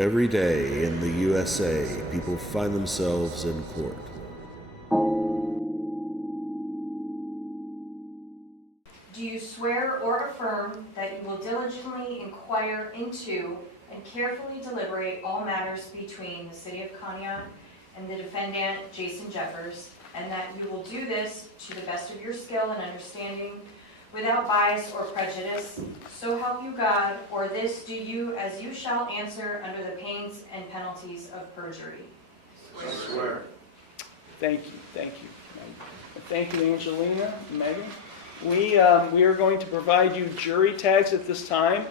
Every day in the USA, people find themselves in court. Do you swear or affirm that you will diligently inquire into and carefully deliberate all matters between the City of Conneaut and the defendant, Jason Jeffers, and that you will do this to the best of your skill and understanding, without bias or prejudice, so help you God, or this do you as you shall answer under the pains and penalties of perjury? I swear. Thank you. Thank you, Angelina and Megan. We are going to provide you jury tags at this time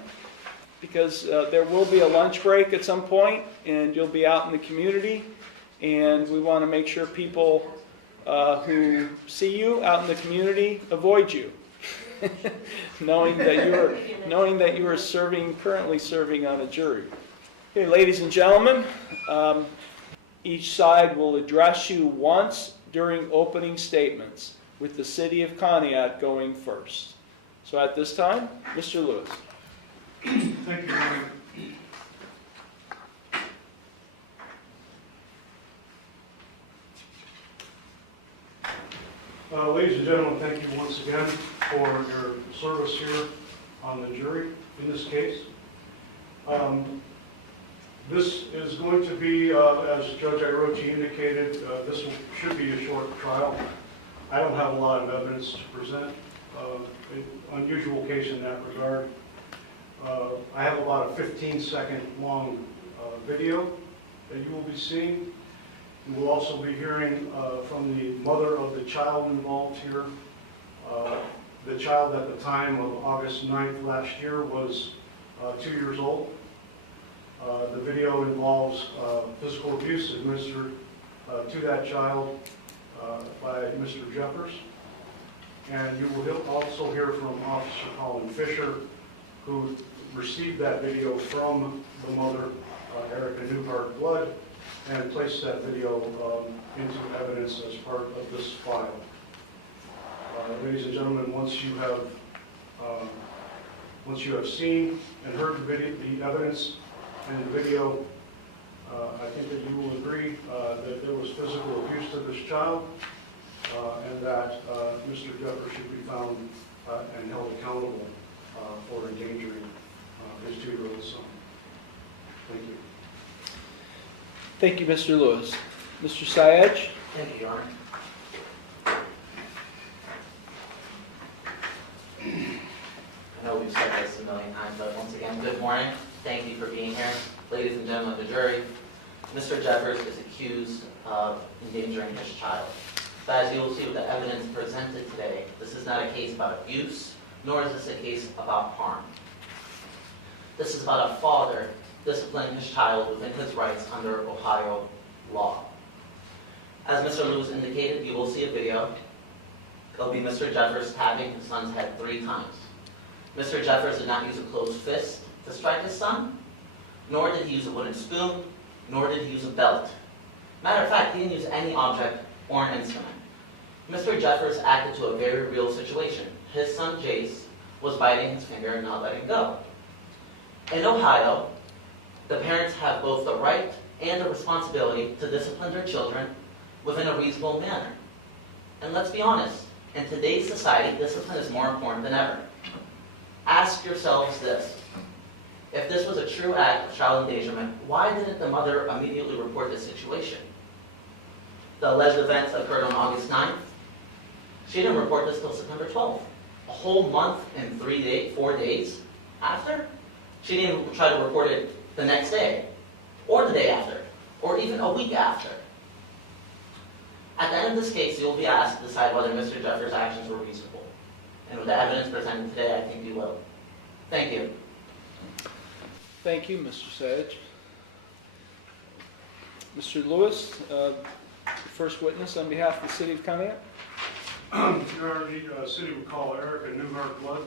because there will be a lunch break at some point and you'll be out in the community, and we want to make sure people who see you out in the community avoid you. knowing that you are currently serving on a jury. Okay, ladies and gentlemen, each side will address you once during opening statements, with the City of Conneaut going first. So at this time, Mr. Lewis. Thank you, Mayor. Ladies and gentlemen, thank you once again for your service here on the jury in this case. This is going to be, as Judge Iarocci indicated, this should be a short trial. I don't have a lot of evidence to present, an unusual case in that regard. I have about a 15-second long video that you will be seeing. You will also be hearing from the mother of the child involved here. The child at the time of August 9th last year was 2 years old. The video involves physical abuse administered to that child by Mr. Jeffers. And you will also hear from Officer Colin Fisher, who received that video from the mother, Erica Newhart-Blood, and placed that video into evidence as part of this file. Ladies and gentlemen, once you have seen and heard the evidence and the video, I think that you will agree that there was physical abuse to this child, and that Mr. Jeffers should be found and held accountable for endangering his 2-year-old son. Thank you. Thank you, Mr. Lewis. Mr. Syed? Thank you, Your Honor. I know we've said this a million times, but once again, good morning. Thank you for being here. Ladies and gentlemen of the jury, Mr. Jeffers is accused of endangering his child. But as you will see with the evidence presented today, this is not a case about abuse, nor is this a case about harm. This is about a father disciplining his child within his rights under Ohio law. As Mr. Lewis indicated, you will see a video. It'll be Mr. Jeffers tapping his son's head 3 times. Mr. Jeffers did not use a closed fist to strike his son, nor did he use a wooden spoon, nor did he use a belt. Matter of fact, he didn't use any object or an instrument. Mr. Jeffers acted to a very real situation. His son, Jace, was biting his finger and not letting go. In Ohio, the parents have both the right and the responsibility to discipline their children within a reasonable manner. And let's be honest, in today's society, discipline is more important than ever. Ask yourselves this. If this was a true act of child endangerment, why didn't the mother immediately report this situation? The alleged events occurred on August 9th. She didn't report this till September 12th. A whole month and 4 days after? She didn't even try to report it the next day, or the day after, or even a week after. At the end of this case, you'll be asked to decide whether Mr. Jeffers' actions were reasonable. And with the evidence presented today, I think you will. Thank you. Thank you, Mr. Sage. Mr. Lewis, first witness on behalf of the City of Conneaut. Your Honor, the city would call Erica Newhart-Blood.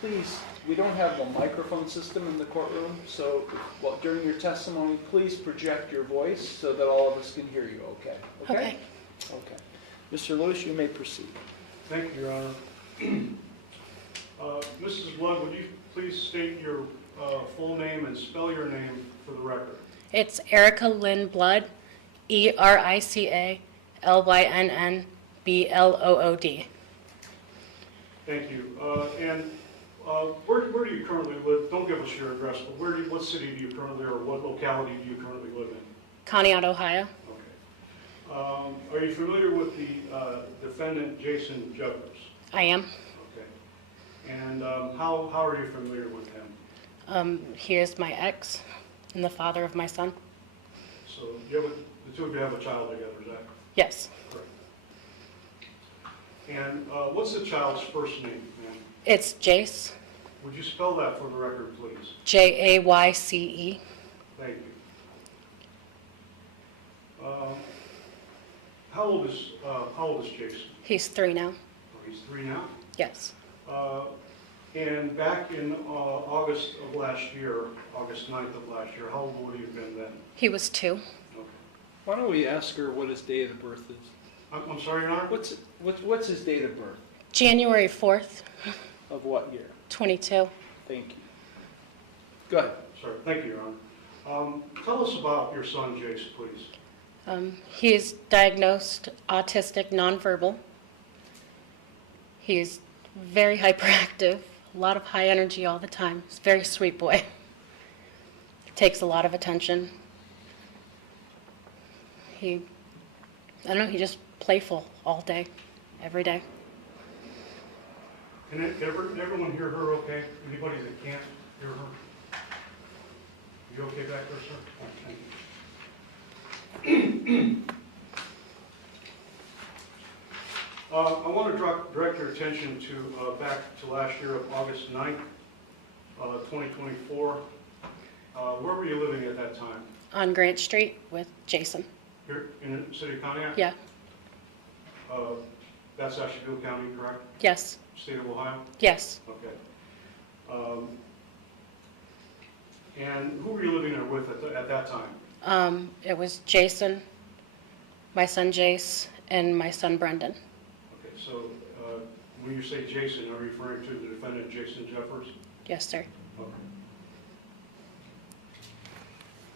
Please, we don't have the microphone system in the courtroom, so during your testimony, please project your voice so that all of us can hear you, okay? Okay. Mr. Lewis, you may proceed. Thank you, Your Honor. Mrs. Blood, would you please state your full name and spell your name for the record? It's Erica Lynn Blood, ERICALYNNBLOOD. Thank you. Where do you currently live? Don't give us your address, but what city do you currently, or what locality do you currently live in? Conneaut, Ohio. Okay. Are you familiar with the defendant, Jason Jeffers? I am. Okay. And how are you familiar with him? He is my ex and the father of my son. So the two of you have a child together, is that Yes. correct? And what's the child's first name, ma'am? It's Jace, Would you spell that for the record, please? JAYCE. Thank you. How old is Jason? He's 3 now. Oh, he's 3 now? Yes. And back in August of last year, August 9th of last year, how old would he have been then? He was 2. Okay. Why don't we ask her what his date of birth is? I'm sorry, Your Honor? What's his date of birth? January 4th, Of what year? 22. Thank you. Go ahead. Sorry, thank you, Your Honor. Tell us about your son, Jace, please. He's diagnosed autistic nonverbal. He's very hyperactive, a lot of high energy all the time. He's a very sweet boy. Takes a lot of attention. I don't know, he's just playful all day, every day. Can everyone hear her okay? Anybody that can't hear her? You okay back there, sir? Oh, thank you. I want to direct your attention to back to last year of August 9th, 2024. Where were you living at that time? On Grant Street with Jason. Here in the city of Conneaut? Yeah. That's Asheville County, correct? Yes. State of Ohio? Yes. Okay. And who were you living there with at that time? It was Jason, my son Jace, and my son Brendan. Okay, so when you say Jason, are you referring to the defendant, Jason Jeffers? Yes, sir. Okay.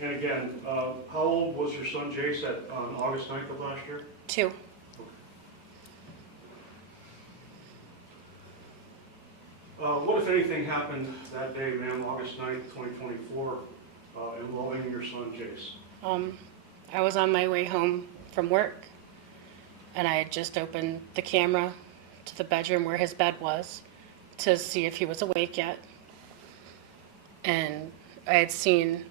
And again, how old was your son Jace on August 9th of last year? 2. What, if anything, happened that day, ma'am, August 9th, 2024, involving your son Jace? I was on my way home from work, and I had just opened the camera to the bedroom where his bed was to see if he was awake yet. And I had seen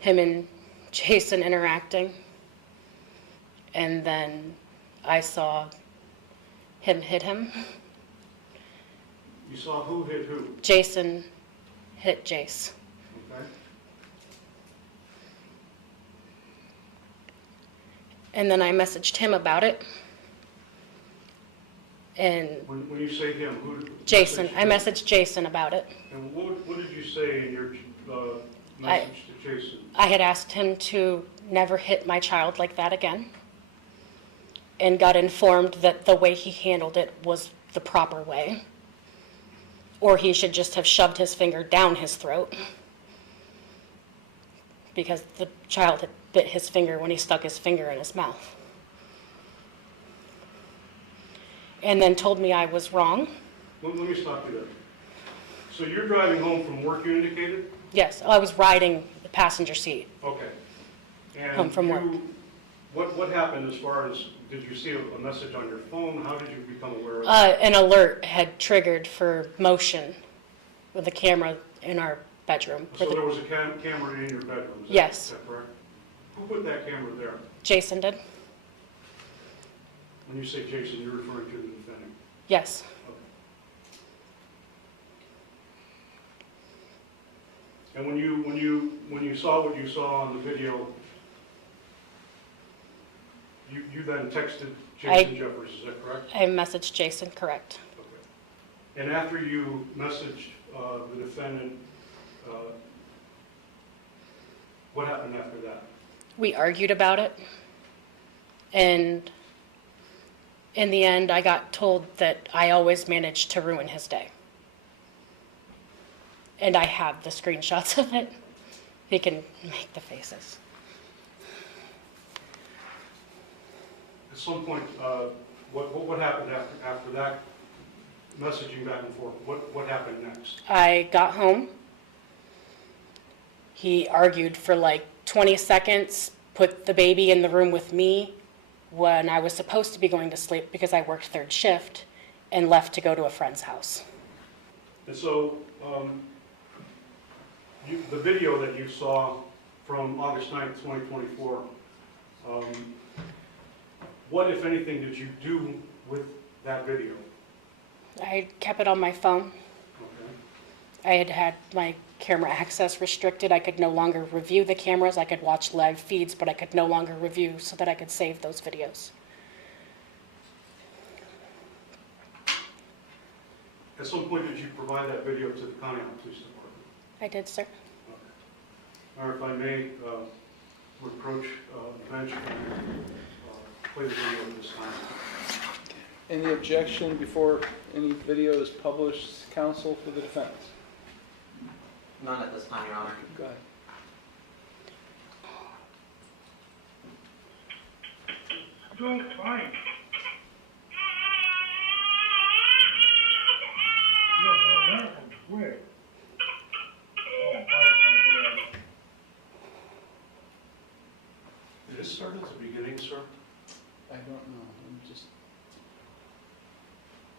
him and Jason interacting, and then I saw him hit him. You saw who hit who? Jason hit Jace. Okay. And then I messaged him about it. And When you say him, who? Jason, I messaged Jason about it. And what did you say in your message to Jason? I had asked him to never hit my child like that again, and got informed that the way he handled it was the proper way, or he should just have shoved his finger down his throat, because the child had bit his finger when he stuck his finger in his mouth. And then told me I was wrong. Let me stop you there. So you're driving home from work, you indicated? Yes, I was riding the passenger seat. Okay. And Home from work. What happened as far as, did you see a message on your phone? How did you become aware of it? An alert had triggered for motion with a camera in our bedroom. So there was a camera in your bedroom? Yes. Is that correct? Who put that camera there? Jason did? When you say Jason, you're referring to the defendant? Yes. Okay. And when you saw what you saw on the video, you then texted Jason Jeffers, is that correct? I messaged Jason, correct. Okay. And after you messaged the defendant, what happened after that? We argued about it, and In the end, I got told that I always managed to ruin his day. And I have the screenshots of it. He can make the faces. At some point, what happened after that messaging back and forth? What happened next? I got home. He argued for like 20 seconds, put the baby in the room with me when I was supposed to be going to sleep because I worked third shift, and left to go to a friend's house. And so, the video that you saw from August 9th, 2024, what, if anything, did you do with that video? I kept it on my phone. Okay. I had had my camera access restricted. I could no longer review the cameras. I could watch live feeds, but I could no longer review so that I could save those videos. At some point, did you provide that video to the County Police Department? I did, sir. Or if I may approach the bench and play the video at this time. Any objection before any video is published, counsel for the defense? None at this time, Your Honor. Go ahead. Doing fine. Yeah, no, that one's quick. Oh, my God. Did it start at the beginning, sir? I don't know.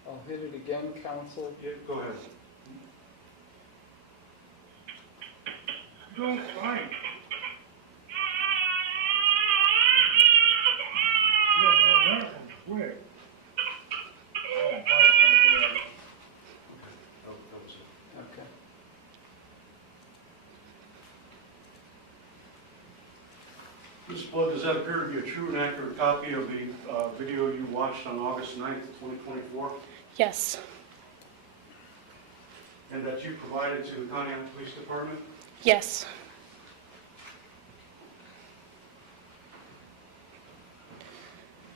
I'll hit it again, counsel. Yeah, go ahead. Doing fine. Yeah, no, that one's quick. Oh, my God. That was it. Okay. Ms. Blood, does that appear to be a true and accurate copy of the video you watched on August 9th, 2024, Yes, and that you provided to the County Police Department? yes,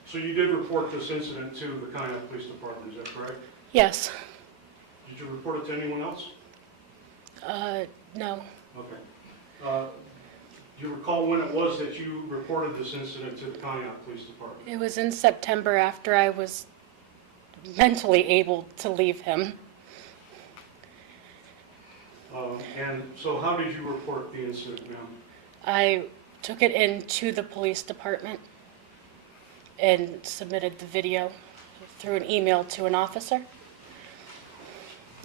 So you did report this incident to the County Police Department, is that correct? yes. Did you report it to anyone else? No. Okay. Do you recall when it was that you reported this incident to the County Police Department? It was in September after I was mentally able to leave him. And so how did you report the incident, ma'am? I took it into the police department and submitted the video through an email to an officer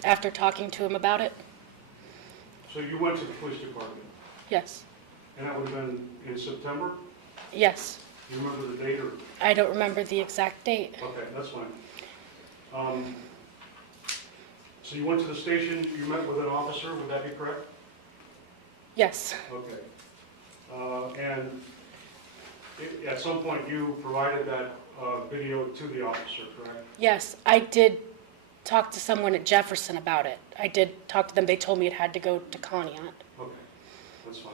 after talking to him about it. So you went to the police department, Yes, and that would have been in September? yes. Do you remember the date or? I don't remember the exact date. Okay, that's fine. So you went to the station, you met with an officer, would that be correct? Yes, Okay. And at some point you provided that video to the officer, correct? yes. I did talk to someone at Jefferson about it. I did talk to them. They told me it had to go to Conneaut. Okay, that's fine.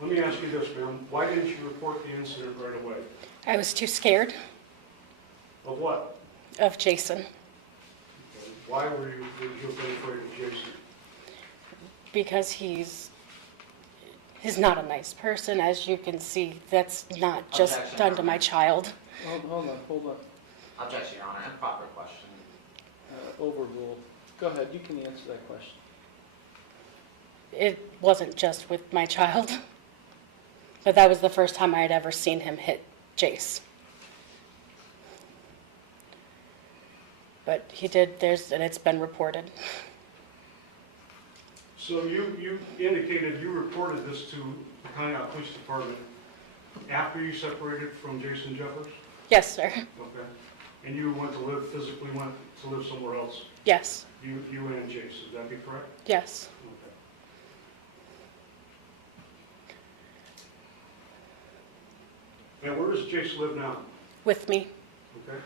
Let me ask you this, ma'am. Why didn't you report the incident right away? I was too scared Of what? of Jason Okay. Why were you afraid of Jason? because he's not a nice person. As you can see, that's not just Objection. done to my child. Hold on. Objection, Your Honor. Improper question. Overruled. Go ahead, you can answer that question. It wasn't just with my child, but that was the first time I had ever seen him hit Jace. But he did, and it's been reported. So you indicated you reported this to the Conneaut Police Department after you separated from Jason Jeffers? Yes, sir. Okay. And you physically went to live somewhere else? Yes, You and Jace, would that be correct? yes. Okay. And where does Jace live now? With me. Okay.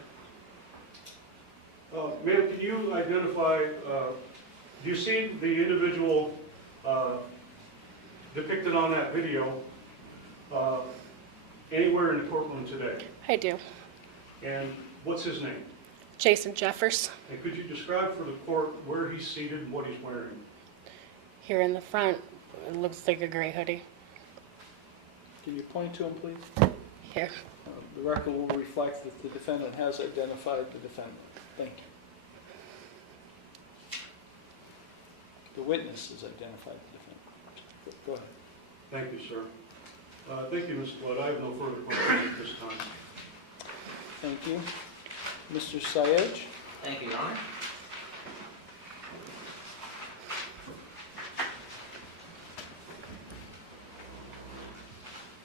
Ma'am, can you identify, do you see the individual depicted on that video anywhere in the courtroom today? I do. And what's his name? Jason Jeffers, And could you describe for the court where he's seated and what he's wearing? here in the front, it looks like a gray hoodie. Can you point to him, please? Here. The record will reflect that the defendant has identified the defendant. Thank you. The witness has identified the defendant. Go ahead. Thank you, sir. Thank you, Mr. Flood. I have no further questions at this time. Thank you. Mr. Sayed? Thank you, Your Honor.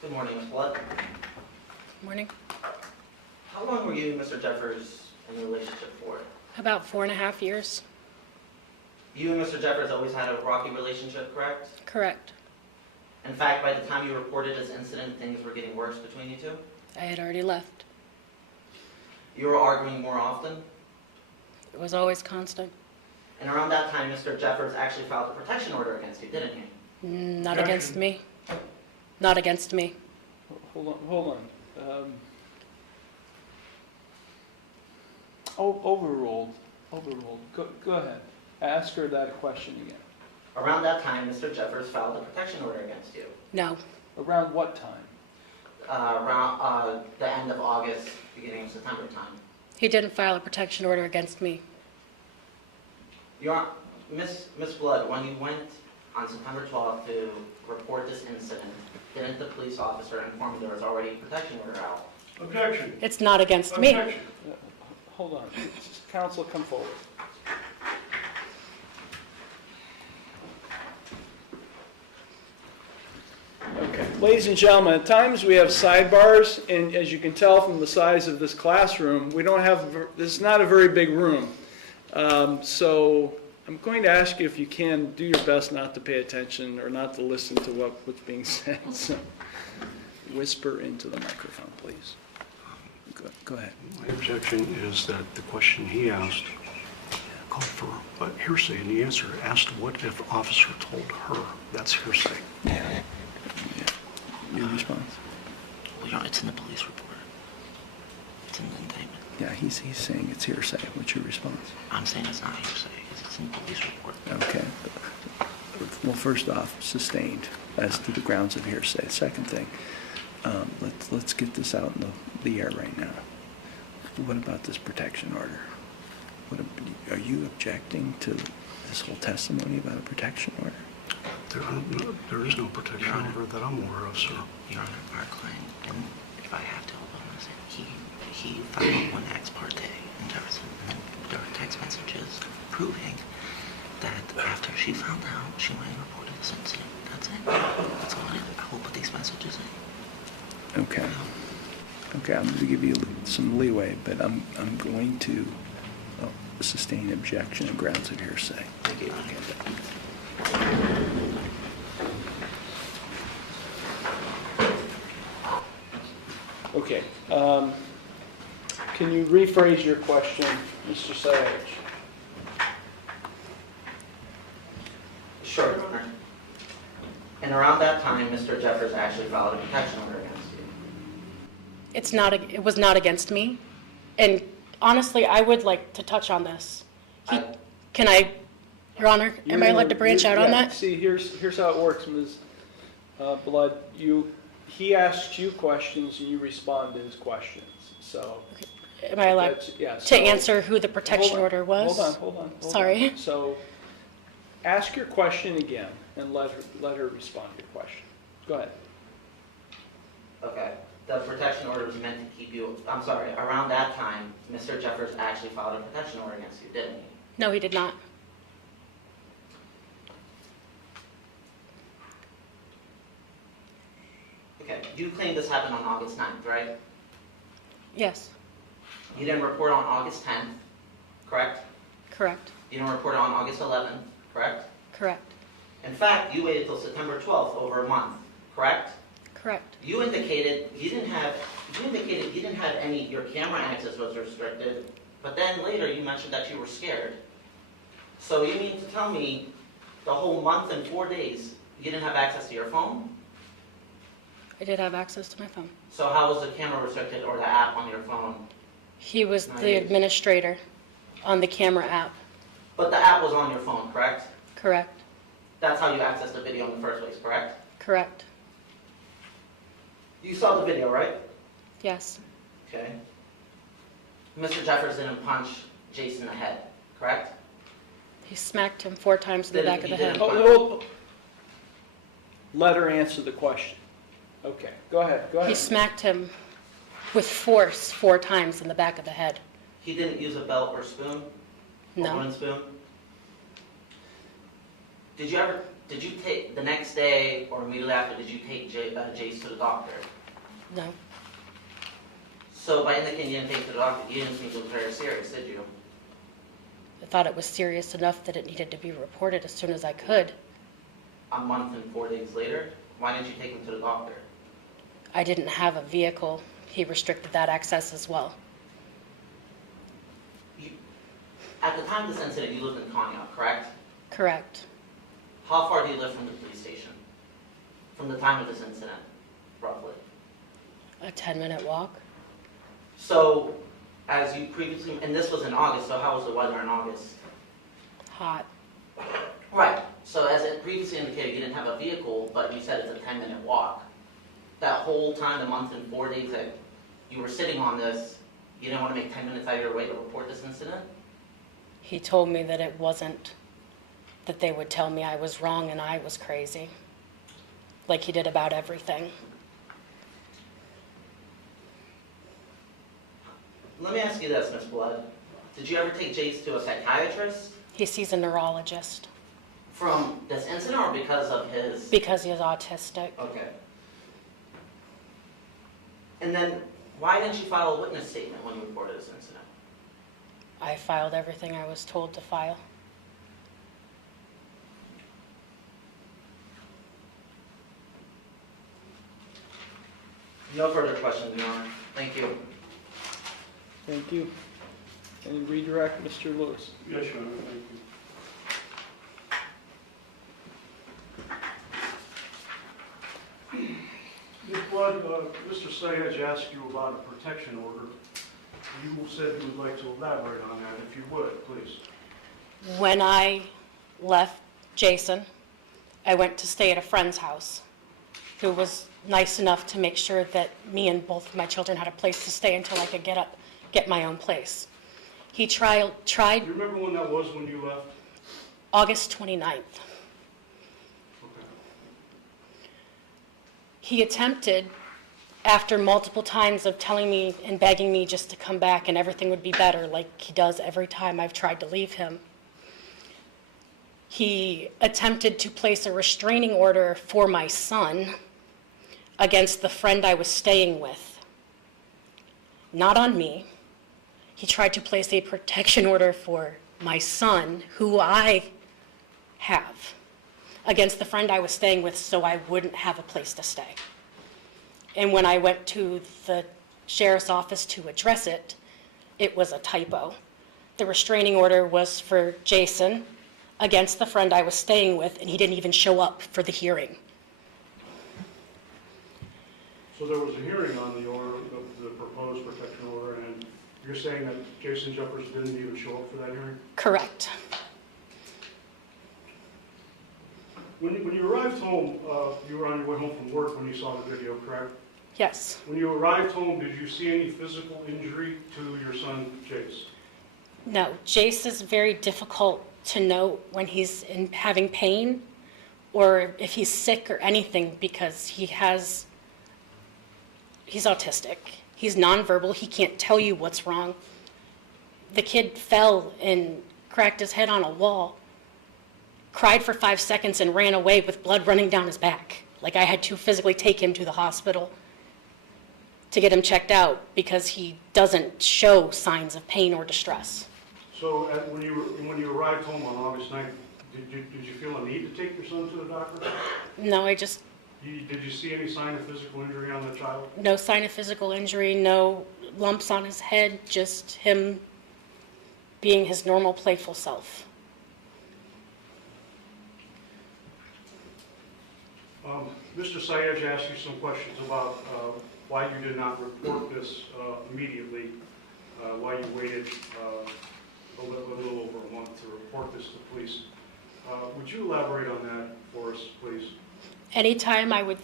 Good morning, Ms. Blood. Morning. How long were you and Mr. Jeffers in a relationship for? About 4.5 years. You and Mr. Jeffers always had a rocky relationship, correct? Correct. In fact, by the time you reported this incident, things were getting worse between you two? I had already left. You were arguing more often? It was always constant. And around that time, Mr. Jeffers actually filed a protection order against you, didn't he? Not against me. Not against me. Hold on. Overruled. Go ahead. Ask her that question again. Around that time, Mr. Jeffers filed a protection order against you. No. Around what time? Around the end of August, beginning of September time. He didn't file a protection order against me. Miss Blood, when you went on September 12th to report this incident, didn't the police officer inform you there was already a protection order out? Objection. It's not against me. Objection. Hold on. Counsel, come forward. Okay. Ladies and gentlemen, at times we have sidebars, and as you can tell from the size of this classroom, we don't have, this is not a very big room. So I'm going to ask you if you can do your best not to pay attention or not to listen to what's being said. So whisper into the microphone, please. Go ahead. My objection is that the question he asked called for hearsay, and the answer asked what if officer told her. That's hearsay. Yeah. Your response? Well, Your Honor, it's in the police report. It's in the indictment. Yeah, he's saying it's hearsay. What's your response? I'm saying it's not hearsay because it's in the police report. Okay. Well, first off, sustained as to the grounds of hearsay. Second thing, let's get this out in the air right now. What about this protection order? Are you objecting to this whole testimony about a protection order? There is no protection order that I'm aware of, sir. Your Honor, our client, and if I have to, he filed one ex parte in Jefferson, and then there were text messages proving that after she found out, she went and reported this incident. That's it. That's all it is. I will put these messages in. Okay. Okay, I'm going to give you some leeway, but I'm going to sustain objection on grounds of hearsay. Thank you. Okay. Can you rephrase your question, Mr. Savage? Sure, Your Honor. And around that time, Mr. Jeffers actually filed a protection order against you. It was not against me. And honestly, I would like to touch on this. Can I, Your Honor, am I allowed to branch out on that? See, here's how it works, Ms. Blood. He asks you questions and you respond to his questions. So. Am I allowed to answer who the protection order was? Hold on. Sorry. So, ask your question again and let her respond to your question. Go ahead. Okay. The protection order was meant to keep you, I'm sorry, around that time, Mr. Jeffers actually filed a protection order against you, didn't he? No, he did not. Okay. You claim this happened on August 9th, right? Yes, You didn't report on August 10th, correct? correct, You didn't report on August 11th, correct? correct, In fact, you waited till September 12th, over a month, correct? correct. You indicated you didn't have any, your camera access was restricted, but then later you mentioned that you were scared. So you mean to tell me the whole month and 4 days you didn't have access to your phone? I did have access to my phone. So how was the camera restricted or the app on your phone He was Not the you. administrator on the camera app. But the app was on your phone, correct? Correct. That's how you accessed the video in the first place, correct? Correct. You saw the video, right? Yes. Okay. Mr. Jeffers didn't punch Jason in the head, correct? He smacked him 4 times in the back of the head. Oh. Let her answer the question. Okay, go ahead. He smacked him with force 4 times in the back of the head. He didn't use a belt or spoon? Or No. wooden spoon? Did you take, the next day or immediately after, did you take Jace to the doctor? No. So by indicating you didn't take him to the doctor, you didn't think it was very serious, did you? I thought it was serious enough that it needed to be reported as soon as I could. A month and 4 days later? Why didn't you take him to the doctor? I didn't have a vehicle. He restricted that access as well. At the time of this incident, you lived in Cognac, correct? Correct. How far do you live from the police station? From the time of this incident, roughly? A 10-minute walk. So, as you previously, and this was in August, so how was the weather in August? Hot. Right, so as it previously indicated, you didn't have a vehicle, but you said it's a 10-minute walk. That whole time, the month and 4 days that you were sitting on this, you didn't want to make 10 minutes out of your way to report this incident? He told me that it wasn't, that they would tell me I was wrong and I was crazy. Like he did about everything. Let me ask you this, Miss Blood. Did you ever take Jace to a psychiatrist He sees a neurologist from this incident or because of his... because he is autistic. Okay. And then, why didn't you file a witness statement when you reported this incident? I filed everything I was told to file. No further questions, Your Honor. Thank you. Thank you. And redirect Mr. Lewis. Yes, Your Honor, thank you. Ms. Blood, Mr. Sayedge asked you about a protection order. You said you would like to elaborate on that, if you would, please. When I left Jason, I went to stay at a friend's house who was nice enough to make sure that me and both of my children had a place to stay until I could get my own place. He tried Do you remember when that was when you left? August 29th. Okay. He attempted, after multiple times of telling me and begging me just to come back and everything would be better, like he does every time I've tried to leave him, he attempted to place a restraining order for my son against the friend I was staying with. Not on me. He tried to place a protection order for my son, who I have, against the friend I was staying with so I wouldn't have a place to stay. And when I went to the sheriff's office to address it, it was a typo. The restraining order was for Jason against the friend I was staying with, and he didn't even show up for the hearing. So there was a hearing on the order, the proposed protection order, and you're saying that Jason Jeffers didn't even show up for that hearing? Correct. When you arrived home, you were on your way home from work when you saw the video, correct? Yes. When you arrived home, did you see any physical injury to your son, Jace? No, Jace is very difficult to know when he's having pain or if he's sick or anything because he's autistic. He's nonverbal. He can't tell you what's wrong. The kid fell and cracked his head on a wall, cried for 5 seconds and ran away with blood running down his back. Like I had to physically take him to the hospital to get him checked out because he doesn't show signs of pain or distress. So when you arrived home on August 9th, did you feel a need to take your son to the doctor? No, Did you see any sign of physical injury on the child? no sign of physical injury, no lumps on his head, just him being his normal playful self. Mr. Sayedge asked you some questions about why you did not report this immediately. why you waited a little over a month to report this to police. Would you elaborate on that for us, please? Anytime I would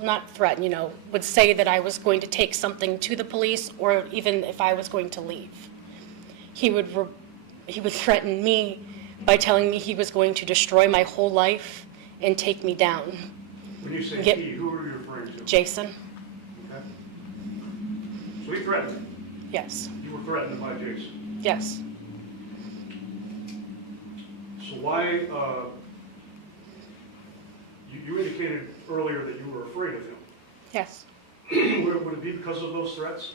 not threaten, would say that I was going to take something to the police, or even if I was going to leave, he would threaten me by telling me he was going to destroy my whole life and take me down. When you say he, who are you referring to? Jason. Okay. So he threatened you? Yes. You were threatened by Jason? Yes. So why, you indicated earlier that you were afraid of him. Yes. Would it be because of those threats?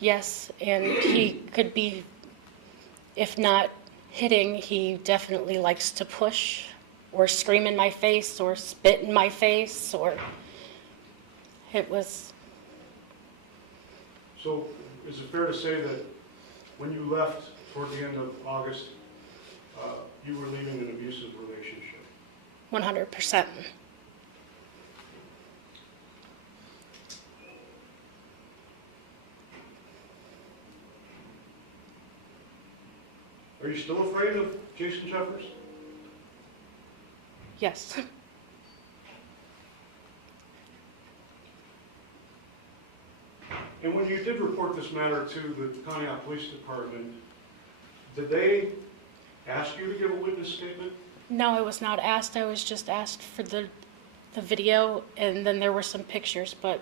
Yes, and he could be, if not hitting, he definitely likes to push or scream in my face or spit in my face, or it was, So is it fair to say that when you left toward the end of August, you were leaving an abusive relationship? 100%. Are you still afraid of Jason Jeffers? Yes. And when you did report this matter to the Pontiac Police Department, did they ask you to give a witness statement? No, I was not asked. I was just asked for the video, and then there were some pictures, but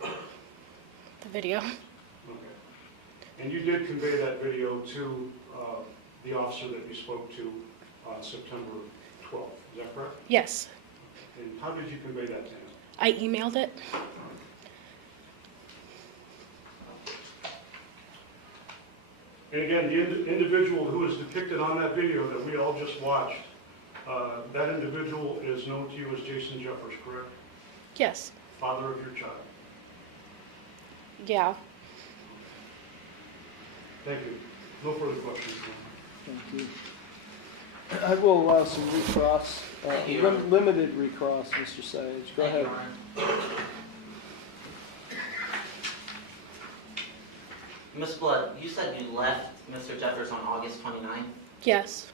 the video. Okay. And you did convey that video to the officer that you spoke to on September 12th, is that correct? Yes. And how did you convey that to him? I emailed it. And again, the individual who is depicted on that video that we all just watched, that individual is known to you as Jason Jeffers, correct? Yes. Father of your child. Yeah. Thank you. No further questions. Thank you. I will allow some recross, Thank you, Your Honor. limited recross, Mr. Sage. Go Thank you, ahead. Your Honor. Ms. Blood, you said you left Mr. Jeffers on August 29th. Yes,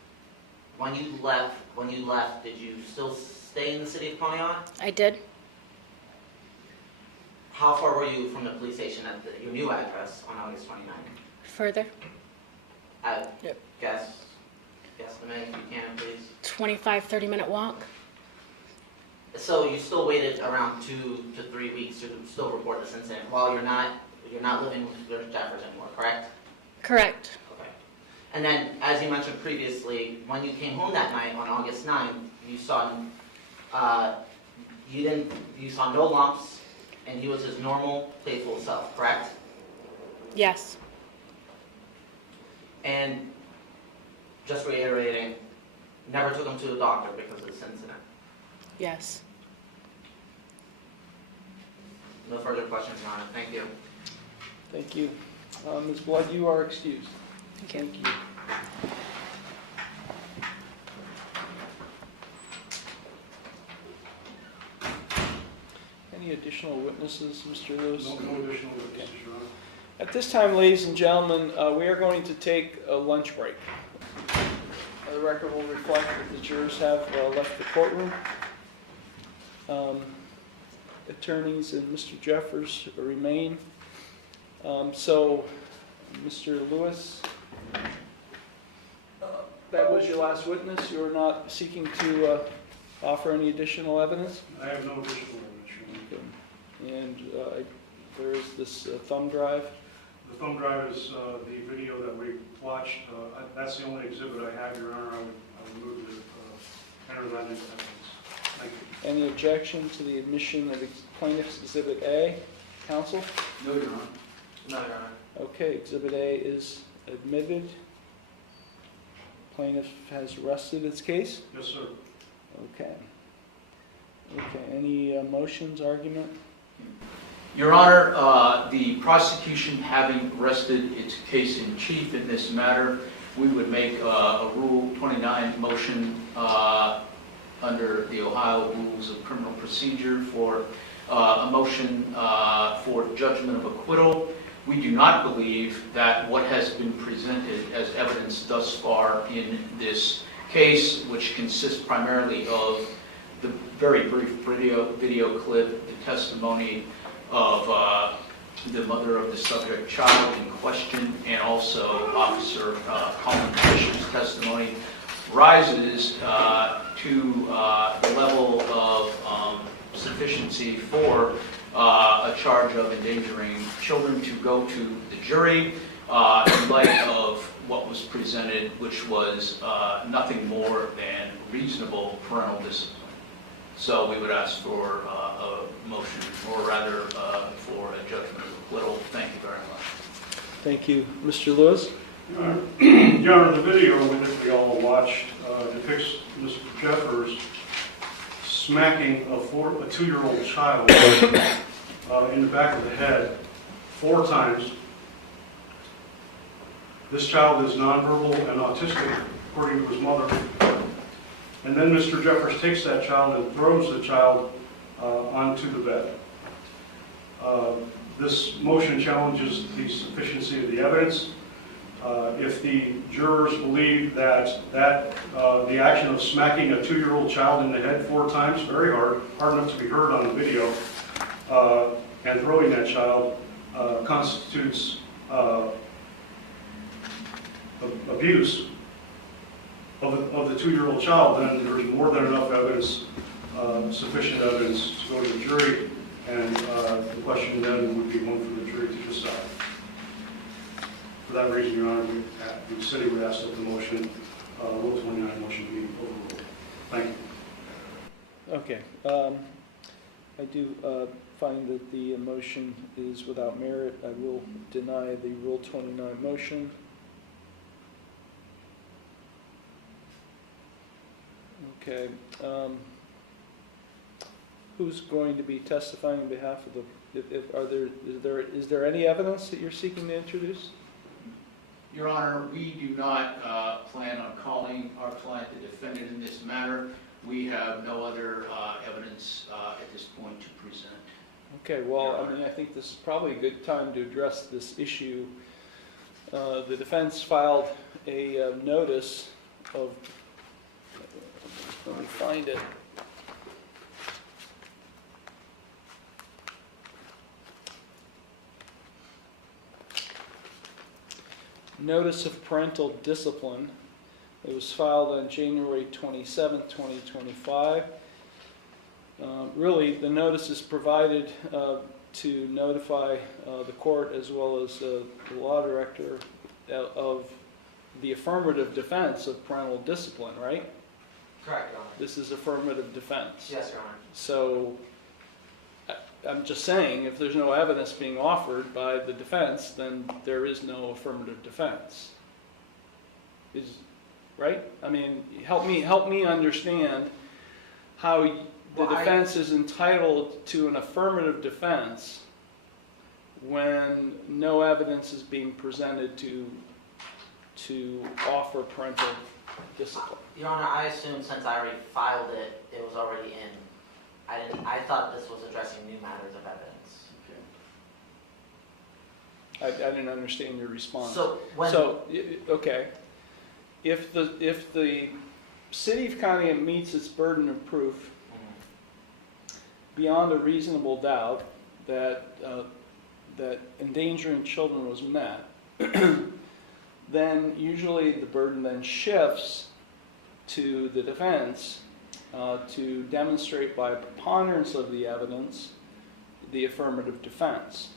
When you left, did you still stay in the city of Pontiac? I did. How far were you from the police station at your new address on August 29th? Further, Yep. Guesstimate if you can, please. 25-30 minute walk. So you still waited around 2 to 3 weeks to still report this incident while you're not living with Mr. Jeffers anymore, correct? Correct. Okay. And then, as you mentioned previously, when you came home that night on August 9th, you saw no lumps, and he was his normal, playful self, correct? Yes. And just reiterating, never took him to the doctor because of this incident. Yes. No further questions, Your Honor. Thank you. Thank you. Ms. Blood, you are excused. Thank you. Thank you. Any additional witnesses, Mr. Lewis? No additional witnesses, Your Honor. At this time, ladies and gentlemen, we are going to take a lunch break. The record will reflect that the jurors have left the courtroom. Attorneys and Mr. Jeffers remain. So, Mr. Lewis, that was your last witness. You're not seeking to offer any additional evidence? I have no additional evidence, Your Honor. And there is this thumb drive. The thumb drive is the video that we watched. That's the only exhibit I have, Your Honor. I would move to enter that into evidence. Thank you. Any objection to the admission of plaintiff's Exhibit A? Counsel? No, Your Honor. No, Your Honor. Okay, Exhibit A is admitted. Plaintiff has rested its case? Yes, sir. Okay. Okay, any motions, argument? Your Honor, the prosecution having rested its case in chief in this matter, we would make a Rule 29 motion under the Ohio Rules of Criminal Procedure for a motion for judgment of acquittal We do not believe that what has been presented as evidence thus far in this case, which consists primarily of the very brief video clip, the testimony of the mother of the subject child in question, and also Officer Colin Fisher's testimony, rises to the level of sufficiency for a charge of endangering children to go to the jury in light of what was presented, which was nothing more than reasonable parental discipline. So we would ask for a motion, or rather for a judgment of acquittal. Thank you very much. Thank you. Mr. Lewis? Your Honor, the video that we all watched depicts Mr. Jeffers smacking a 2-year-old child in the back of the head 4 times. This child is nonverbal and autistic, according to his mother. And then Mr. Jeffers takes that child and throws the child onto the bed. This motion challenges the sufficiency of the evidence. If the jurors believe that the action of smacking a 2-year-old child in the head 4 times, very hard enough to be heard on the video, and throwing that child constitutes abuse of the 2-year-old child, then there's more than enough evidence, sufficient evidence to go to the jury, and the question then would be one for the jury to decide. For that reason, Your Honor, the city would ask that the motion, Rule 29 motion, be overruled. Thank you. Okay. I do find that the motion is without merit. I will deny the Rule 29 motion. Okay. Who's going to be testifying on behalf of the? Is there any evidence that you're seeking to introduce? Your Honor, we do not plan on calling our client the defendant in this matter. We have no other evidence at this point to present. Okay, well, I mean, I think this is probably a good time to address this issue. The defense filed a notice of, let me find it. Notice of parental discipline. It was filed on January 27, 2025. Really, the notice is provided to notify the court as well as the law director of the affirmative defense of parental discipline, right? Correct, Your Honor. This is affirmative defense. Yes, Your Honor. So I'm just saying, if there's no evidence being offered by the defense, then there is no affirmative defense. Right? I mean, help me understand how the defense is entitled to an affirmative defense when no evidence is being presented to offer parental discipline. Your Honor, I assume since I already filed it, it was already in. I thought this was addressing new matters of evidence. I didn't understand your response. So okay, if the city of Conneaut meets its burden of proof beyond a reasonable doubt that endangering children was met, then usually the burden then shifts to the defense to demonstrate by a preponderance of the evidence the affirmative defense.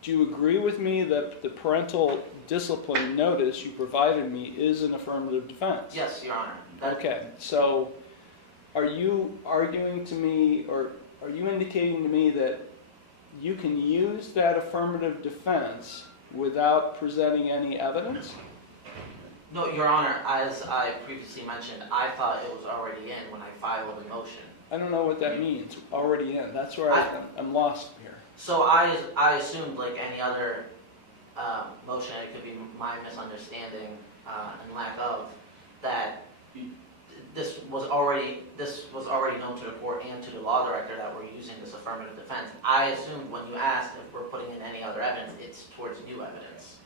Do you agree with me that the parental discipline notice you provided me is an affirmative defense? Yes, Your Honor. Okay, so are you arguing to me, or are you indicating to me that you can use that affirmative defense without presenting any evidence? No, Your Honor, as I previously mentioned, I thought it was already in when I filed the motion. I don't know what that means, already in. That's where I'm lost here. So I assumed, like any other motion, it could be my misunderstanding and lack of, that this was already known to the court and to the law director that we're using this affirmative defense. I assumed when you asked if we're putting in any other evidence, it's towards new evidence.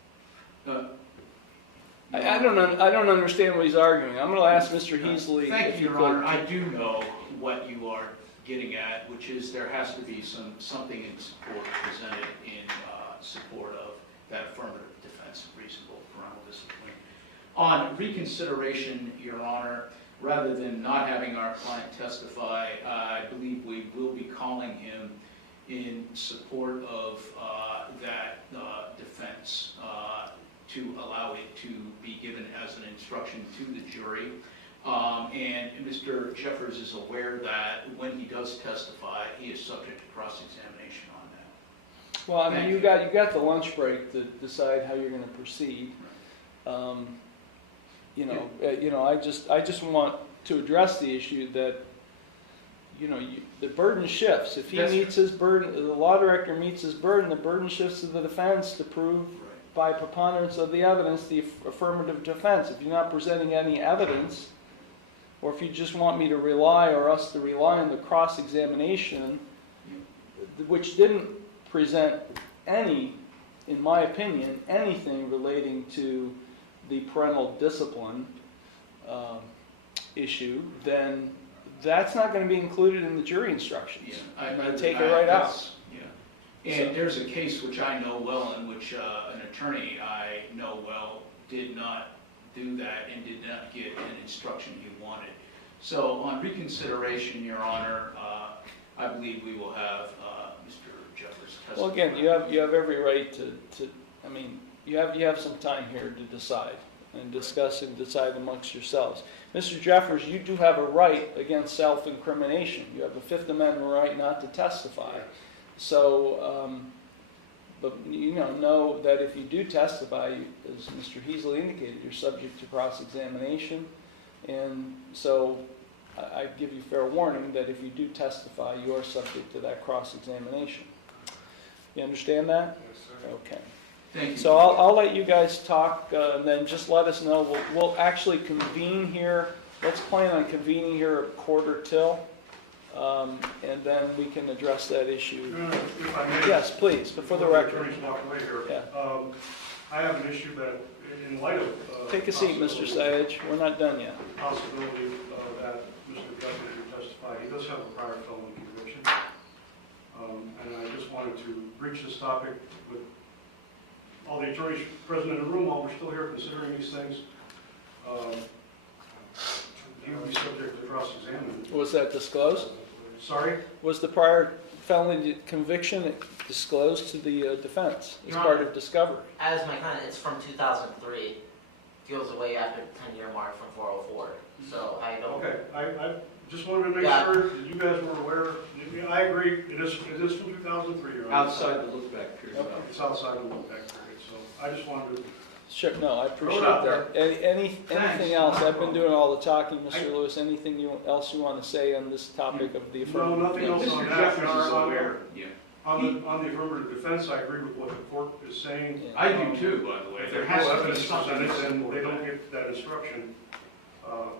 I don't understand what he's arguing. I'm going to ask Mr. Heasley Thank if you, you Your Honor. could. I do know what you are getting at, which is there has to be something in support presented in support of that affirmative defense of reasonable parental discipline. On reconsideration, Your Honor, rather than not having our client testify, I believe we will be calling him in support of that defense to allow it to be given as an instruction to the jury. And Mr. Jeffers is aware that when he does testify, he is subject to cross-examination on that. Well, I mean, Thank you you. got the lunch break to decide how you're going to proceed. I just want to address the issue that, the burden shifts. If he Yes, sir. meets his burden, the law director meets his burden, the burden shifts to the defense to prove by preponderance of the evidence the affirmative defense. If you're not presenting any evidence, or if you just want me to rely or us to rely on the cross-examination, which didn't present any, in my opinion, anything relating to the parental discipline issue, then that's not going to be included in the jury instructions. Yeah, I'm going to take it right out. that's- Yeah. And there's a case which I know well in which an attorney I know well did not do that and did not get an instruction he wanted. So on reconsideration, Your Honor, I believe we will have Mr. Jeffers testify. Well, again, you have every right to I mean, you have some time here to decide and discuss and decide amongst yourselves. Mr. Jeffers, you do have a right against self-incrimination. You have a Fifth Amendment right not to testify. So, but know that if you do testify, as Mr. Heasley indicated, you're subject to cross-examination. And so I give you fair warning that if you do testify, you are subject to that cross-examination. You understand that? Yes, sir. Okay. Thank you. So I'll let you guys talk, and then just let us know. We'll actually convene here. Let's plan on convening here at 1:45, and then we can address that issue. If I may. Yes, please, but for the Before record. attorneys walk away here. Yeah. I have an issue that, in light of. Take a seat, Mr. Sayage. We're not done yet. Possibility that Mr. Jeffers should testify. He does have a prior felony conviction. And I just wanted to breach this topic with all the attorneys present in the room while we're still here considering these things. He will be subject to cross-examination. Was that disclosed? Sorry? Was the prior felony conviction disclosed to the defense as Your part Honor. of discovery? As my client, it's from 2003. Goes away after the 10-year mark from 404. So I don't. Okay, I just wanted to make Yeah. sure that you guys were aware. I agree, it is from 2003. Your Honor. Outside the look-back period. It's outside the look-back period, so I just wanted to. Sure, no, I appreciate Throw it out that. Anything Thanks. else? I've been doing all the talking, I- Mr. Lewis. Anything else you want to say on this topic of the No, affirmative? nothing else on Mr. that. Jeffers Your is Honor. aware. Yeah. On the affirmative defense, I agree with what the court is saying. Yeah. I do too, by the way. If There there's has no to be evidence something presented, to then support they don't that. get that instruction on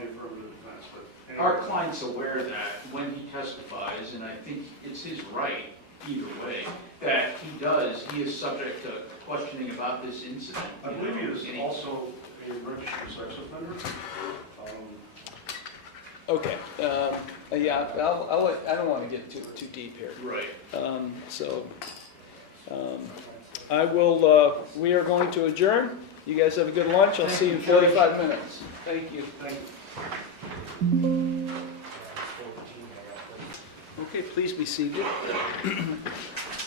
the affirmative defense, but. anyway. Our client's aware that when he testifies, and I think it's his right either way, that he is subject to questioning about this incident. I you believe know, he is and also a registered sex offender. Okay, yeah, I don't want to get too deep here. Right. I will, we are going to adjourn. You guys have a good lunch. I'll see you in 45 minutes. Thank you. Thank you. Okay, please be seated.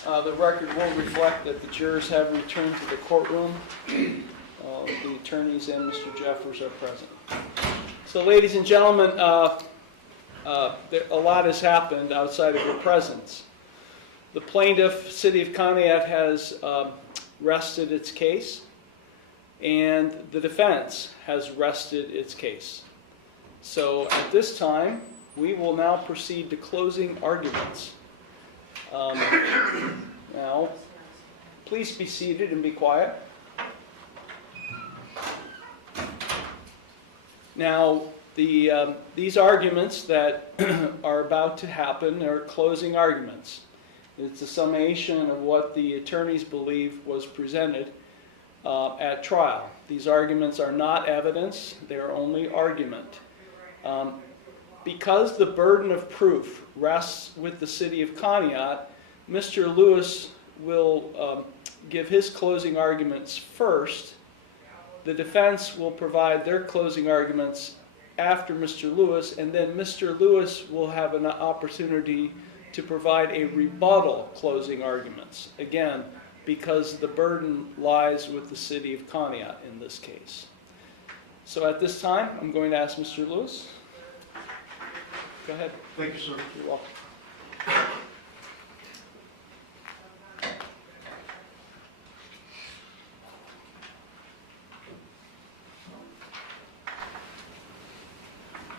The record will reflect that the jurors have returned to the courtroom. The attorneys and Mr. Jeffers are present. So, ladies and gentlemen, a lot has happened outside of your presence. The plaintiff, City of Conneaut, has rested its case, and the defense has rested its case. So, at this time, we will now proceed to closing arguments. Now, please be seated and be quiet. Now, These arguments that are about to happen are closing arguments. It's a summation of what the attorneys believe was presented at trial. These arguments are not evidence, they are only argument. Because the burden of proof rests with the city of Conneaut, Mr. Lewis will give his closing arguments first. The defense will provide their closing arguments after Mr. Lewis, and then Mr. Lewis will have an opportunity to provide a rebuttal closing arguments. Again, because the burden lies with the city of Conneaut in this case. So at this time, I'm going to ask Mr. Lewis. Go ahead. Thank you, sir. You're welcome.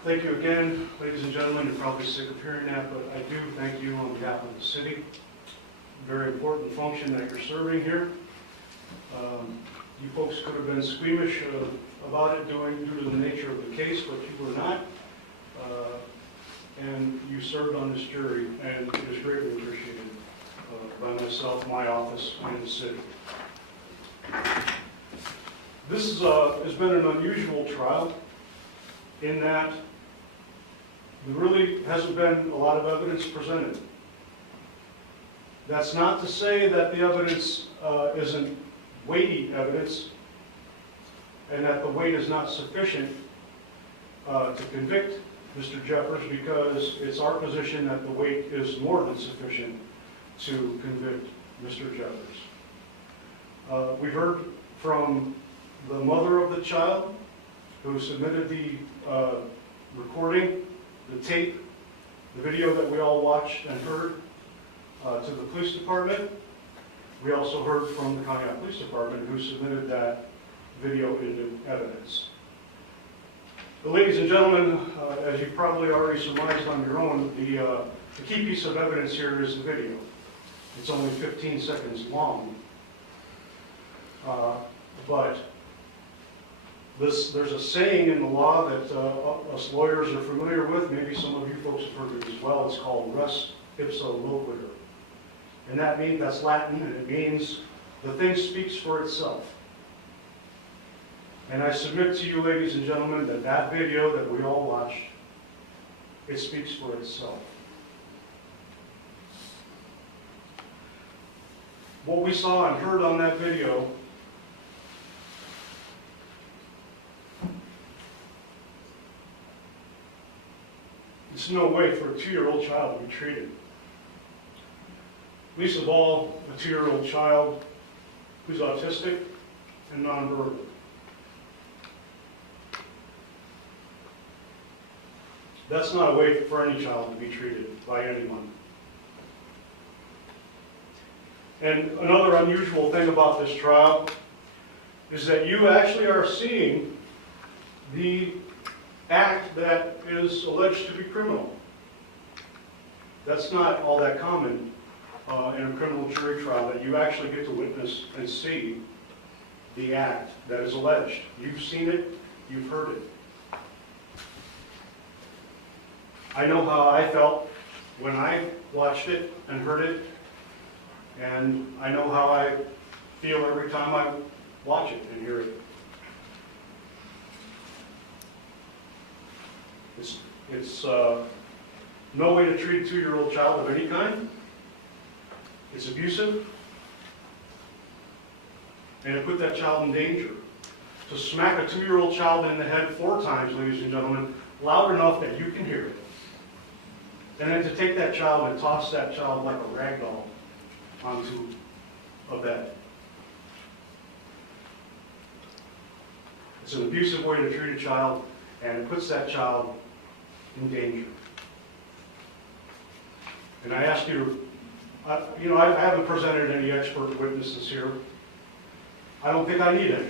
Thank you again, ladies and gentlemen. You're probably sick of hearing that, but I do thank you on behalf of the city. Very important function that you're serving here. You folks could have been squeamish about it due to the nature of the case, but you were not. And you served on this jury, and it is greatly appreciated by myself, my office, and the city. This has been an unusual trial in that there really hasn't been a lot of evidence presented. That's not to say that the evidence isn't weighty evidence and that the weight is not sufficient to convict Mr. Jeffers, because it's our position that the weight is more than sufficient to convict Mr. Jeffers. We heard from the mother of the child who submitted the recording, the tape, the video that we all watched and heard to the police department. We also heard from the Conneaut Police Department who submitted that video into evidence. But ladies and gentlemen, as you probably already surmised on your own, the key piece of evidence here is the video. It's only 15 seconds long. But there's a saying in the law that us lawyers are familiar with, maybe some of you folks have heard it as well. It's called res ipsa loquitur. And that's Latin, and it means the thing speaks for itself. And I submit to you, ladies and gentlemen, that that video that we all watched, it speaks for itself. What we saw and heard on that video it's no way for a 2-year-old child to be treated. Least of all, a 2-year-old child who's autistic and nonverbal. That's not a way for any child to be treated by anyone. And another unusual thing about this trial is that you actually are seeing the act that is alleged to be criminal. That's not all that common in a criminal jury trial, that you actually get to witness and see the act that is alleged. You've seen it, you've heard it. I know how I felt when I watched it and heard it, and I know how I feel every time I watch it and hear it. It's no way to treat a 2-year-old child of any kind. It's abusive, and it put that child in danger. To smack a 2-year-old child in the head 4 times, ladies and gentlemen, loud enough that you can hear it. And then to take that child and toss that child like a rag doll onto a bed. It's an abusive way to treat a child, and it puts that child in danger. And I ask you to, I haven't presented any expert witnesses here. I don't think I need any.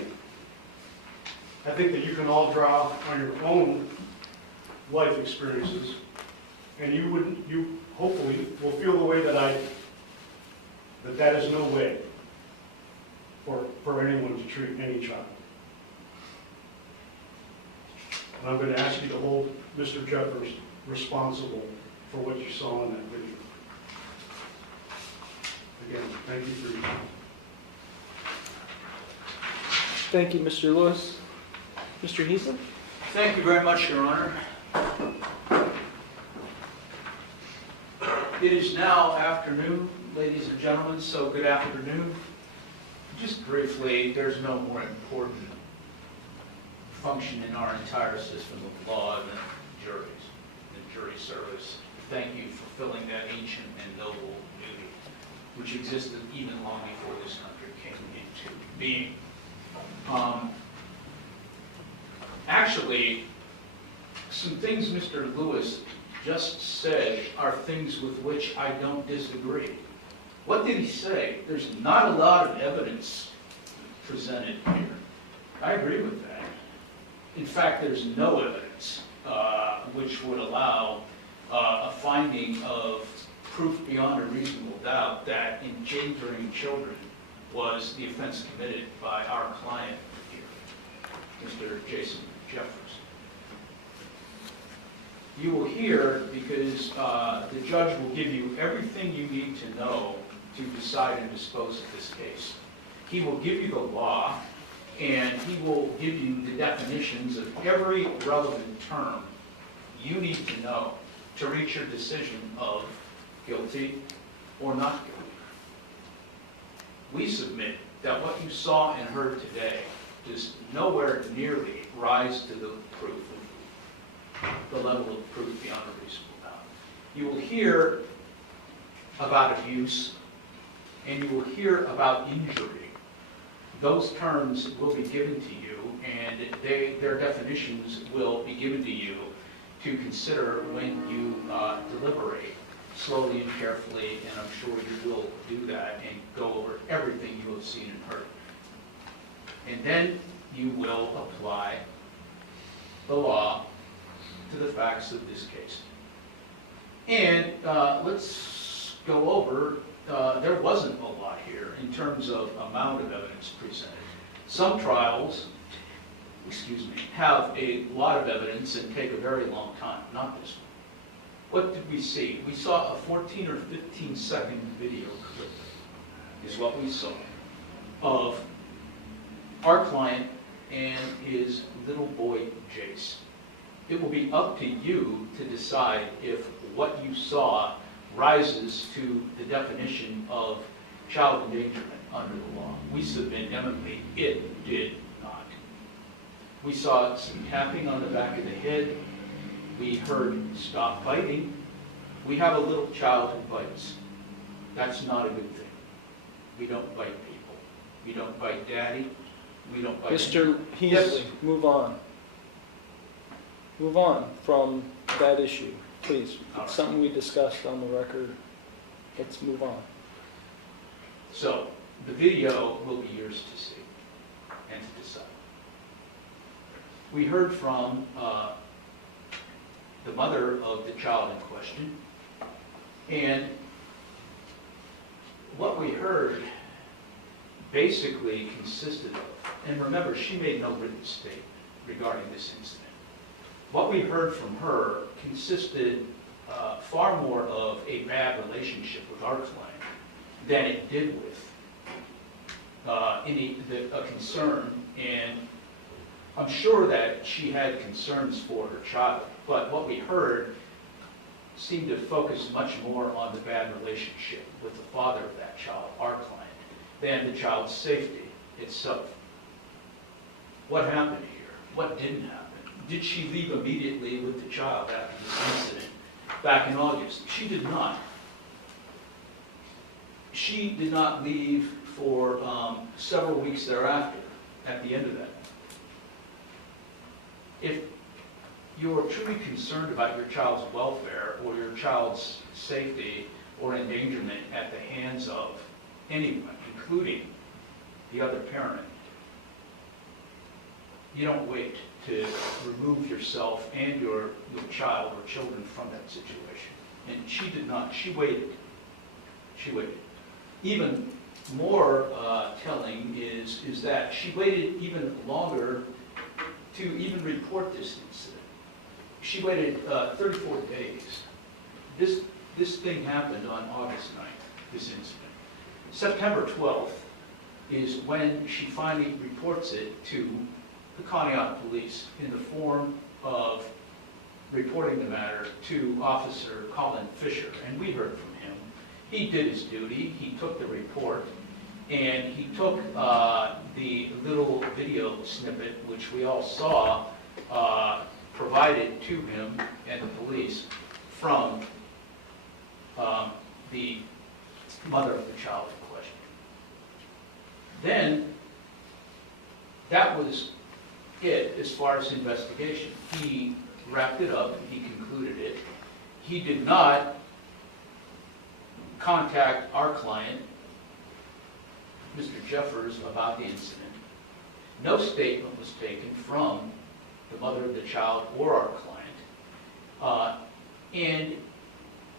I think that you can all draw on your own life experiences, and you hopefully will feel the way that I do. That is no way for anyone to treat any child. And I'm going to ask you to hold Mr. Jeffers responsible for what you saw in that video. Again, thank you for your time. Thank you, Mr. Lewis. Mr. Heasley? Thank you very much, Your Honor. It is now afternoon, ladies and gentlemen, so good afternoon. Just briefly, there's no more important function in our entire system of law than juries, the jury service. Thank you for fulfilling that ancient and noble duty, which existed even long before this country came into being. Actually, some things Mr. Lewis just said are things with which I don't disagree. What did he say? There's not a lot of evidence presented here. I agree with that. In fact, there's no evidence which would allow a finding of proof beyond a reasonable doubt that endangering children was the offense committed by our client here, Mr. Jason Jeffers. You will hear, because the judge will give you everything you need to know to decide and dispose of this case. He will give you the law, and he will give you the definitions of every relevant term you need to know to reach your decision of guilty or not guilty. We submit that what you saw and heard today does nowhere nearly rise to the proof of the level of proof beyond a reasonable doubt. You will hear about abuse, and you will hear about injury. Those terms will be given to you, and their definitions will be given to you to consider when you deliberate slowly and carefully, and I'm sure you will do that and go over everything you have seen and heard. And then you will apply the law to the facts of this case. And let's go over, there wasn't a lot here in terms of amount of evidence presented. Some trials, have a lot of evidence and take a very long time, not this one. What did we see? We saw a 14 or 15 second video clip, is what we saw, of our client and his little boy, Jace. It will be up to you to decide if what you saw rises to the definition of child endangerment under the law. We submit eminently it did not. We saw some tapping on the back of the head. We heard stop biting. We have a little child who bites. That's not a good thing. We don't bite people. We don't bite daddy. We don't bite Mr. Heasley, Yes. move on. Move on from that issue, please. All right. It's something we discussed on the record. Let's move on. So, the video will be yours to see and to decide. We heard from the mother of the child in question, and what we heard basically consisted of, and remember, she made no written statement regarding this incident. What we heard from her consisted far more of a bad relationship with our client than it did with a concern, and I'm sure that she had concerns for her child, but what we heard seemed to focus much more on the bad relationship with the father of that child, our client, than the child's safety itself. What happened here? What didn't happen? Did she leave immediately with the child after this incident back in August? She did not. She did not leave for several weeks thereafter, at the end of that. If you're truly concerned about your child's welfare or your child's safety or endangerment at the hands of anyone, including the other parent, you don't wait to remove yourself and your child or children from that situation. And she did not. She waited. She waited. Even more telling is that she waited even longer to even report this incident. She waited 34 days. This thing happened on August 9th, this incident. September 12th is when she finally reports it to the Conneaut Police in the form of reporting the matter to Officer Colin Fisher, and we heard from him. He did his duty, he took the report, and he took the little video snippet, which we all saw, provided to him and the police from the mother of the child in question. Then, that was it as far as investigation. He wrapped it up, he concluded it. He did not contact our client, Mr. Jeffers, about the incident. No statement was taken from the mother of the child or our client. And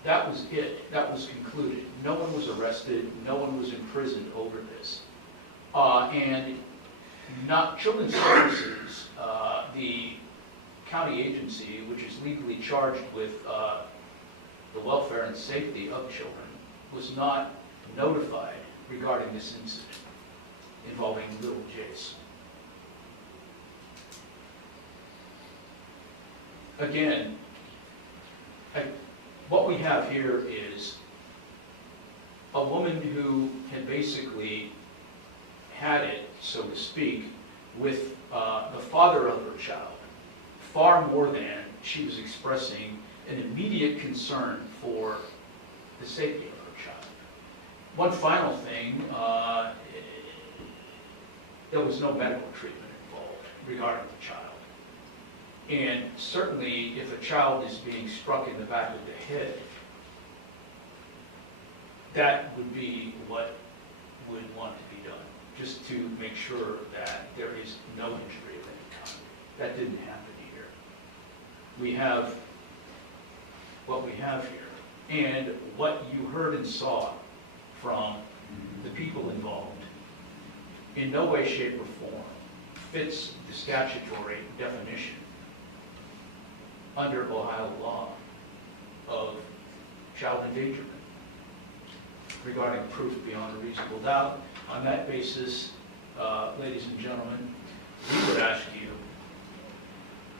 that was it. That was concluded. No one was arrested. No one was imprisoned over this. And not Children's Services, the county agency, which is legally charged with the welfare and safety of children, was not notified regarding this incident involving little Jace. Again, what we have here is a woman who had basically had it, so to speak, with the father of her child, far more than she was expressing an immediate concern for the safety of her child. One final thing, there was no medical treatment involved regarding the child. And certainly, if a child is being struck in the back of the head, that would be what would want to be done, just to make sure that there is no injury of any kind. That didn't happen here. We have what we have here, and what you heard and saw from the people involved in no way, shape, or form fits the statutory definition under Ohio law of child endangerment regarding proof beyond a reasonable doubt. On that basis, ladies and gentlemen, we would ask you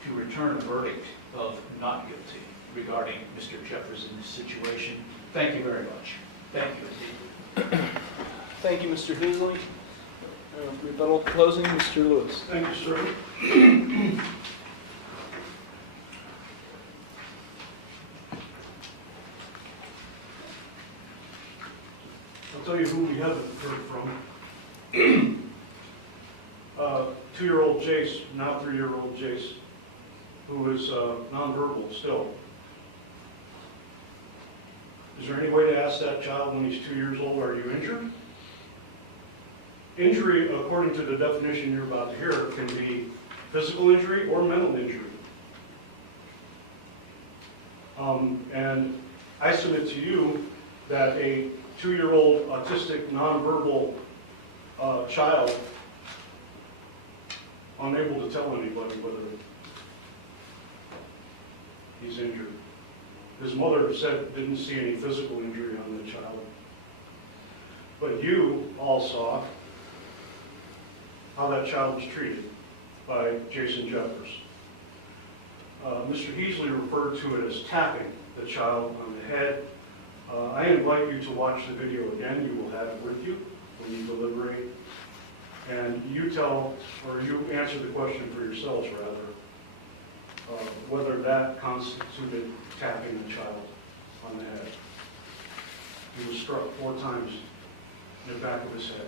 to return a verdict of not guilty regarding Mr. Jeffers in this situation. Thank you very much. Thank you indeed. Thank you, Mr. Hoosley. Rebuttal closing, Mr. Lewis. Thank you, sir. I'll tell you who we haven't heard from. 2-year-old Jace, now 3-year-old Jace, who is nonverbal still. Is there any way to ask that child when he's 2 years old, are you injured? Injury, according to the definition you're about to hear, can be physical injury or mental injury. And I submit to you that a 2-year-old autistic, nonverbal child, unable to tell anybody whether he's injured. His mother said didn't see any physical injury on the child. But you all saw how that child was treated by Jason Jeffers. Mr. Heasley referred to it as tapping the child on the head. I invite you to watch the video again. You will have it with you when you deliberate. And you tell, or you answer the question for yourselves, rather, whether that constituted tapping the child on the head. He was struck 4 times in the back of his head.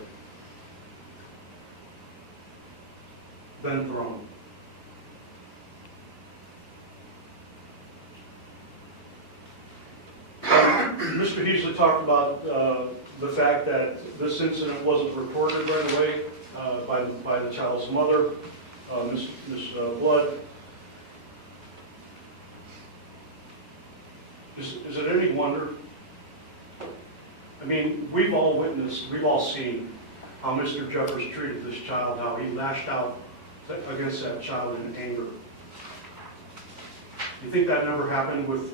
Then thrown. Mr. Heasley talked about the fact that this incident wasn't reported right away by the child's mother, Ms. Blood. Is it any wonder? I mean, we've all witnessed, we've all seen how Mr. Jeffers treated this child, how he lashed out against that child in anger. Do you think that never happened with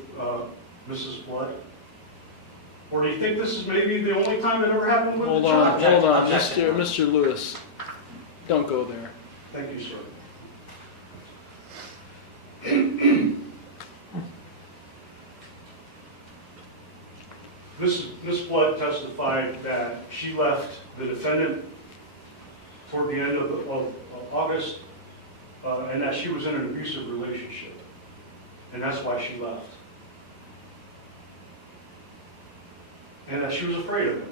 Mrs. Blood? Or do you think this is maybe the only time it ever happened with the child? Hold on, Objection. Mr. Lewis. Don't go there. Thank you, sir. Ms. Blood testified that she left the defendant toward the end of August, and that she was in an abusive relationship, and that's why she left. And that she was afraid of him,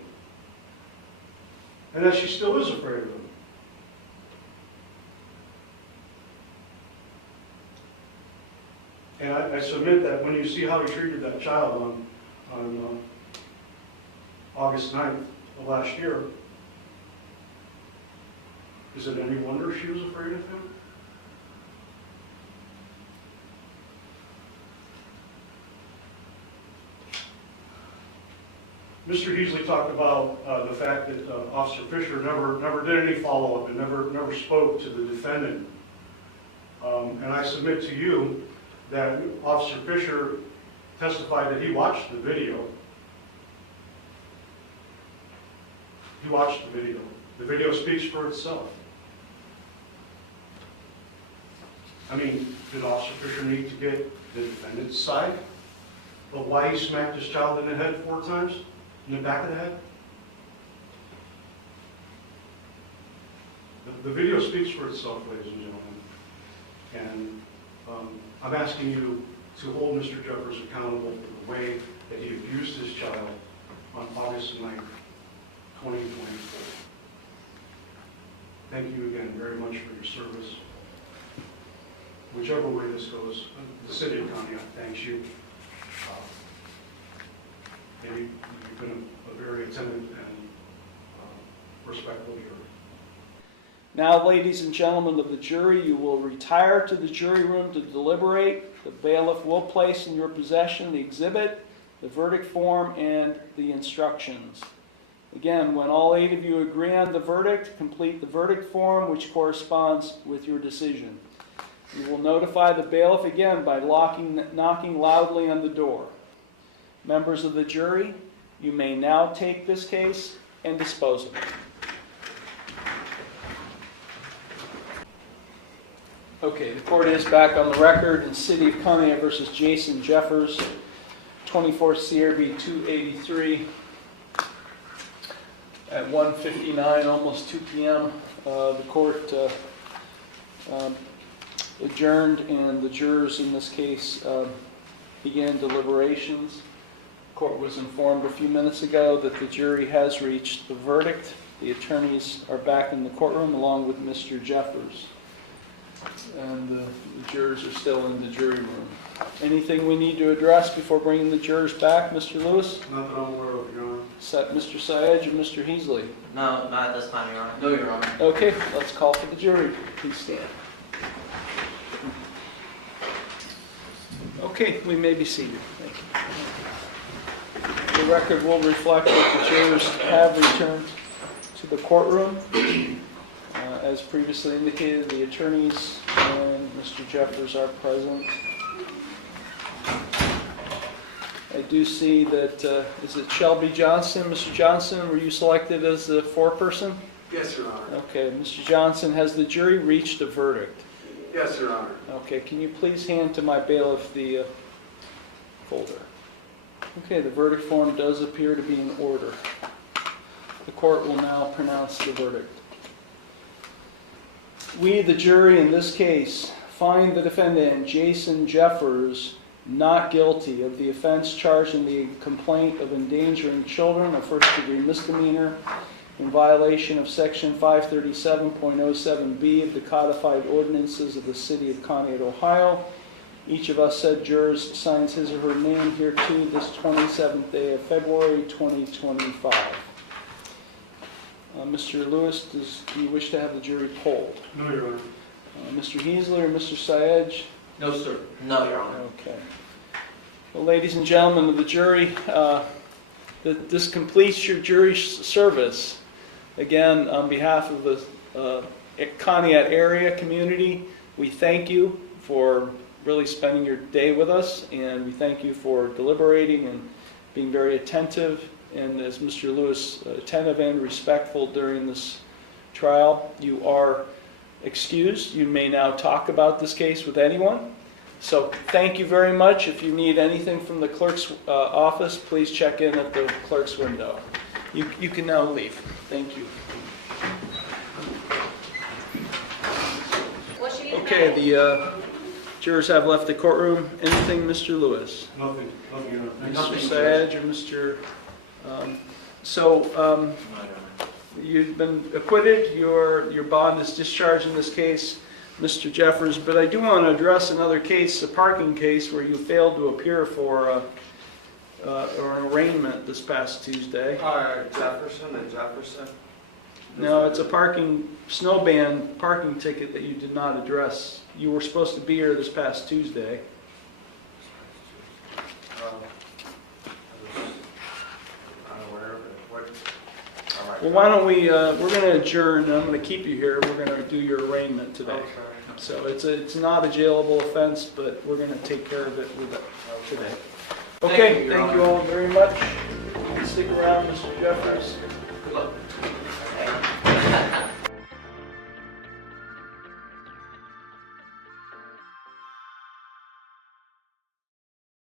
and that she still is afraid of him. And I submit that when you see how he treated that child on August 9th of last year, is it any wonder she was afraid of him? Mr. Heasley talked about the fact that Officer Fisher never did any follow-up and never spoke to the defendant. And I submit to you that Officer Fisher testified that he watched the video. He watched the video. The video speaks for itself. I mean, did Officer Fisher need to get the defendant's side of why he smacked his child in the head 4 times? In the back of the head? The video speaks for itself, ladies and gentlemen. And I'm asking you to hold Mr. Jeffers accountable for the way that he abused his child on August 9th, 2024. Thank you again very much for your service. Whichever way this goes, the city of Conneaut thanks you. You've been a very attentive and respectful juror. Now, ladies and gentlemen of the jury, you will retire to the jury room to deliberate. The bailiff will place in your possession the exhibit, the verdict form, and the instructions. Again, when all 8 of you agree on the verdict, complete the verdict form, which corresponds with your decision. You will notify the bailiff again by knocking loudly on the door. Members of the jury, you may now take this case and dispose of it. Okay, the court is back on the record in City of Conneaut versus Jason Jeffers, 24 CRB 283 at 1:59, almost 2 p.m. The court adjourned, and the jurors in this case began deliberations. The court was informed a few minutes ago that the jury has reached the verdict. The attorneys are back in the courtroom along with Mr. Jeffers. And the jurors are still in the jury room. Anything we need to address before bringing the jurors back, Mr. Lewis? Not that I'm aware of, Your Honor. Mr. Syed or Mr. Heasley? No, not at this time, Your Honor. No, Your Honor. Okay, let's call for the jury. Please stand. Okay, we may be seated. Thank you. The record will reflect that the jurors have returned to the courtroom. As previously indicated, the attorneys and Mr. Jeffers are present. I do see that, is it Shelby Johnson? Mr. Johnson, were you selected as the foreperson? Yes, Your Honor. Okay, Mr. Johnson, has the jury reached a verdict? Yes, Your Honor. Okay, can you please hand to my bailiff the folder? Okay, the verdict form does appear to be in order. The court will now pronounce the verdict. We, the jury in this case, find the defendant, Jason Jeffers, not guilty of the offense charged in the complaint of endangering children, a first-degree misdemeanor, in violation of Section 537.07b of the codified ordinances of the City of Conneaut, Ohio. Each of us said jurors signs his or her name hereto this 27th day of February 2025. Mr. Lewis, do you wish to have the jury polled? No, Your Honor. Mr. Heasley or Mr. Syed? No, sir. No, Your Honor. Okay. Well, ladies and gentlemen of the jury, this completes your jury service. Again, on behalf of the Conneaut area community, we thank you for really spending your day with us, and we thank you for deliberating and being very attentive, and as Mr. Lewis, attentive and respectful during this trial. You are excused. You may now talk about this case with anyone. So thank you very much. If you need anything from the clerk's office, please check in at the clerk's window. You can now leave. Thank you. What should you Okay, the jurors have left the courtroom. Anything, Mr. Lewis? Nothing, Your Honor. Thank you. Mr. Sadge or Mr. So you've been acquitted. Your bond is discharged in this case, Mr. Jeffers. But I do want to address another case, a parking case, where you failed to appear for an arraignment this past Tuesday. Jefferson and Jefferson? No, it's a snow ban parking ticket that you did not address. You were supposed to be here this past Tuesday. Well, why don't we, we're going to adjourn, I'm going to keep you here, we're going to do your arraignment today. So it's not a jailable offense, but we're going to take care of it today. Okay, thank you all very much. Stick around, Mr. Jeffers.